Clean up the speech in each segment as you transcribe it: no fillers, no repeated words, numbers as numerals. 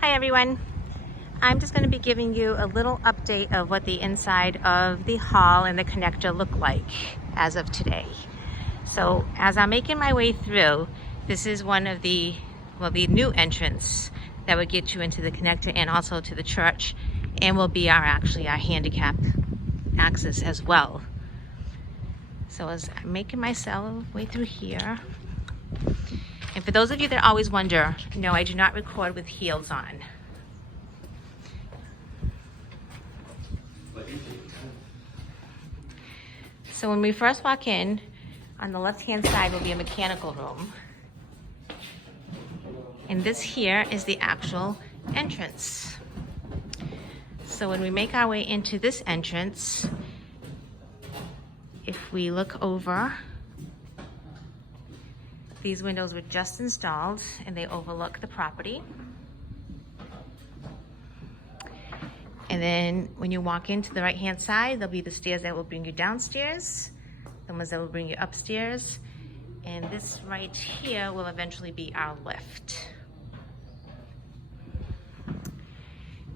Hi everyone. I'm just going to be giving you a little update of what the inside of the hall and the connector look like as of today. So as I'm making my way through, this is one of the new entrance that would get you into the connector and also to the church, and will be our handicap access as well. So as I'm making myself way through here, and for those of you that always wonder, no, I do not record with heels on. So when we first walk in, on the left-hand side will be a mechanical room. And this here is the actual entrance. So when we make our way into this entrance, if we look over, these windows were just installed and they overlook the property. And then when you walk into the right-hand side, there'll be the stairs that will bring you downstairs, the ones that will bring you upstairs. And this right here will eventually be our lift.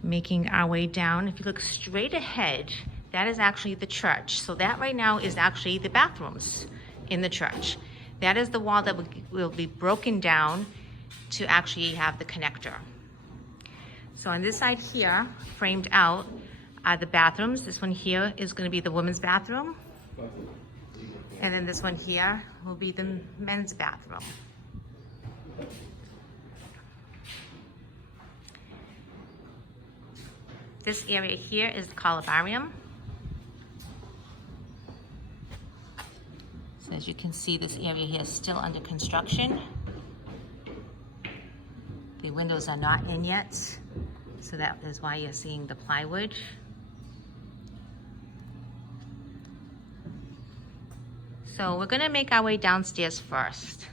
Making our way down, if you look straight ahead, that is actually the church. So that right now is actually the bathrooms in the church. That is the wall that will be broken down to actually have the connector. So on this side here, framed out, are the bathrooms. This one here is going to be the women's bathroom. And then this one here will be the men's bathroom. This area here is the columbarium. So as you can see, this area here is still under construction. The windows are not in yet, so that is why you're seeing the plywood. So we're gonna make our way downstairs first.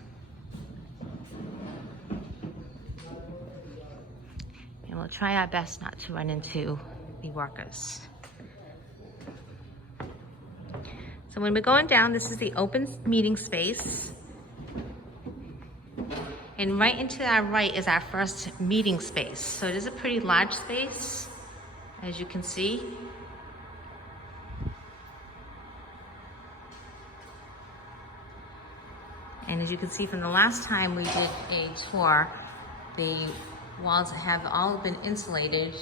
And we'll try our best not to run into the workers. So when we're going down, this is the open meeting space. And right into our right is our first meeting space. So it is a pretty large space, as you can see. And as you can see from the last time we did a tour, the walls have all been insulated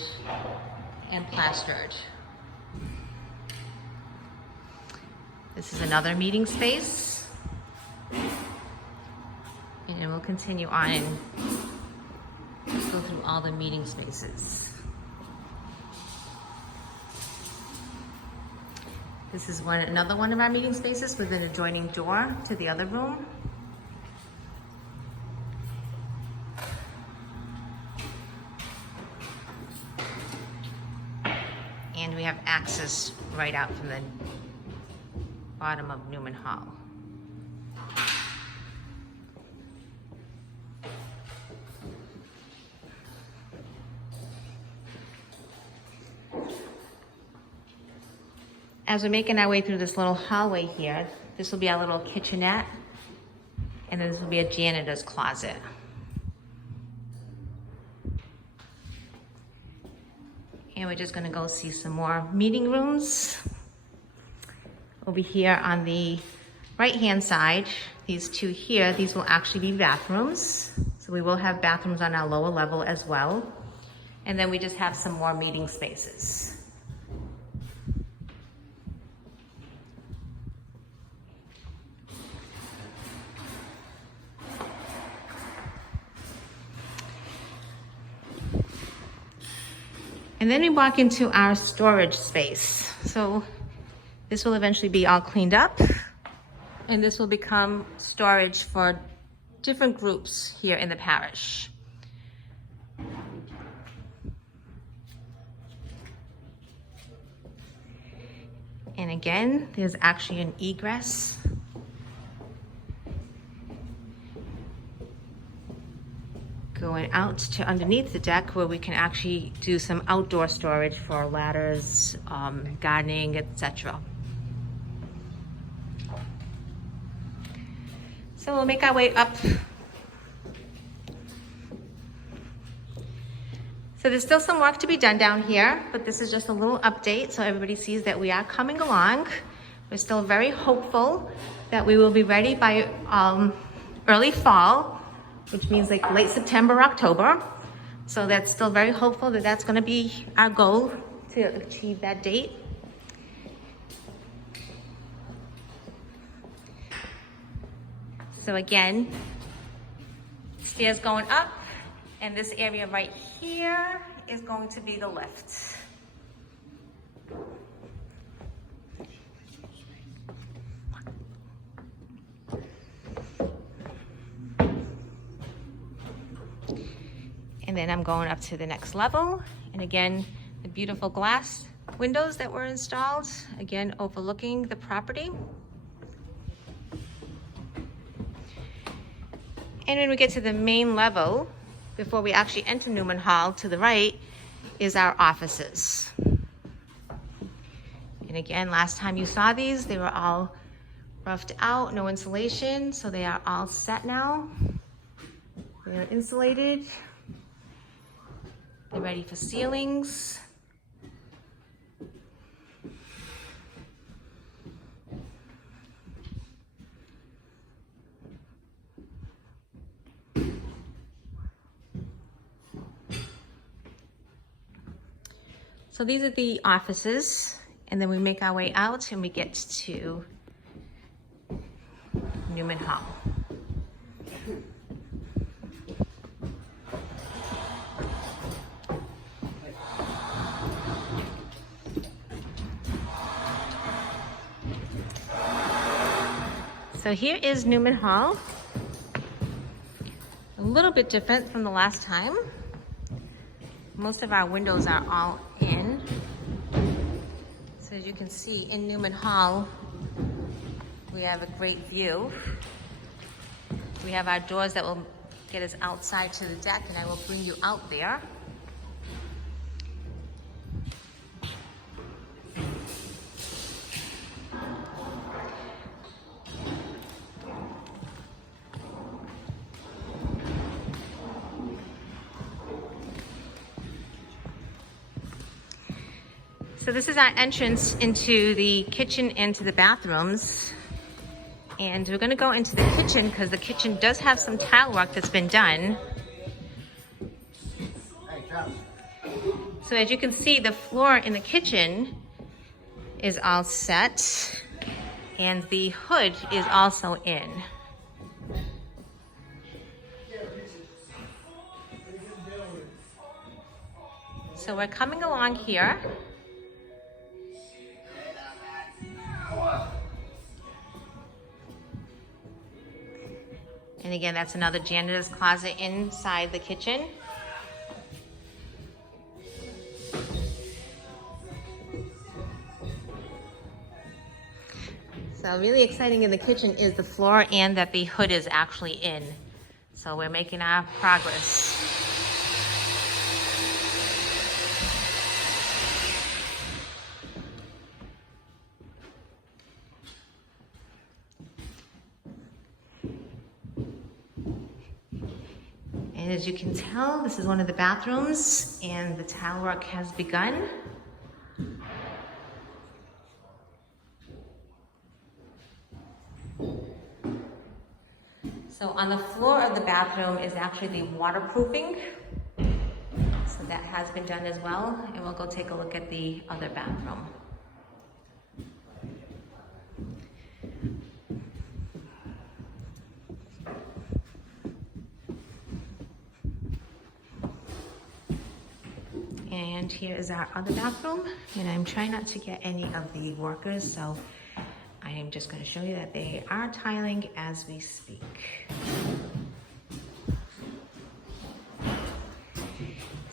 and plastered. This is another meeting space. And then we'll continue on and go through all the meeting spaces. This is another one of our meeting spaces with an adjoining door to the other room. And we have access right out from the bottom of Newman Hall. As we're making our way through this little hallway here, this will be our little kitchenette, and then this will be a janitor's closet. And we're just gonna go see some more meeting rooms. Over here on the right-hand side, these two here, these will actually be bathrooms. So we will have bathrooms on our lower level as well. And then we just have some more meeting spaces. And then we walk into our storage space. So this will eventually be all cleaned up, and this will become storage for different groups here in the parish. And again, there's actually an egress. Going out to underneath the deck where we can actually do some outdoor storage for ladders, gardening, etc. So we'll make our way up So there's still some work to be done down here, but this is just a little update so everybody sees that we are coming along. We're still very hopeful that we will be ready by early fall, which means like late September, October. So that's still very hopeful that that's gonna be our goal to achieve that date. So again, stairs going up, and this area right here is going to be the lift. And then I'm going up to the next level. And again, the beautiful glass windows that were installed, again, overlooking the property. And when we get to the main level, before we actually enter Newman Hall, to the right is our offices. And again, last time you saw these, they were all roughed out, no insulation, so they are all set now. They are insulated. They're ready for ceilings. So these are the offices, and then we make our way out and we get to Newman Hall. So here is Newman Hall. A little bit different from the last time. Most of our windows are all in. So as you can see in Newman Hall, we have a great view. We have our doors that will get us outside to the deck, and I will bring you out there. So this is our entrance into the kitchen and to the bathrooms. And we're gonna go into the kitchen because the kitchen does have some tile work that's been done. So as you can see, the floor in the kitchen is all set, and the hood is also in. So we're coming along here. And again, that's another janitor's closet inside the kitchen. So really exciting in the kitchen is the floor and that the hood is actually in. So we're making our progress. And as you can tell, this is one of the bathrooms, and the tile work has begun. So on the floor of the bathroom is actually the waterproofing. So that has been done as well, and we'll go take a look at the other bathroom. And here is our other bathroom, and I'm trying not to get any of the workers, so I am just going to show you that they are tiling as we speak.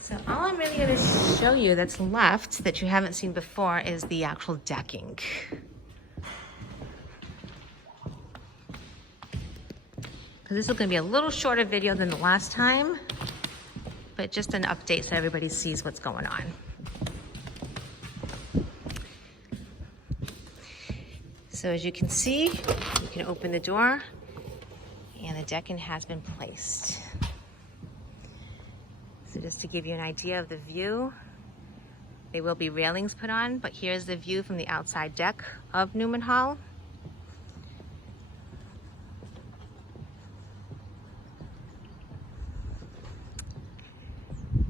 So all I'm really going to show you that's left that you haven't seen before is the actual decking. Because this is going to be a little shorter video than the last time, but just an update so everybody sees what's going on. So as you can see, you can open the door and the decking has been placed. So just to give you an idea of the view, there will be railings put on, but here's the view from the outside deck of Newman Hall.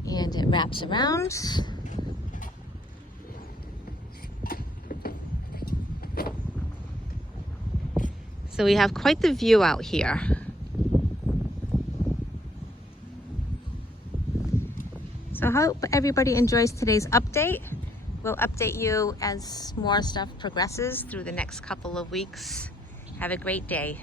And it wraps around. So we have quite the view out here. So I hope everybody enjoys today's update. We'll update you as more stuff progresses through the next couple of weeks. Have a great day.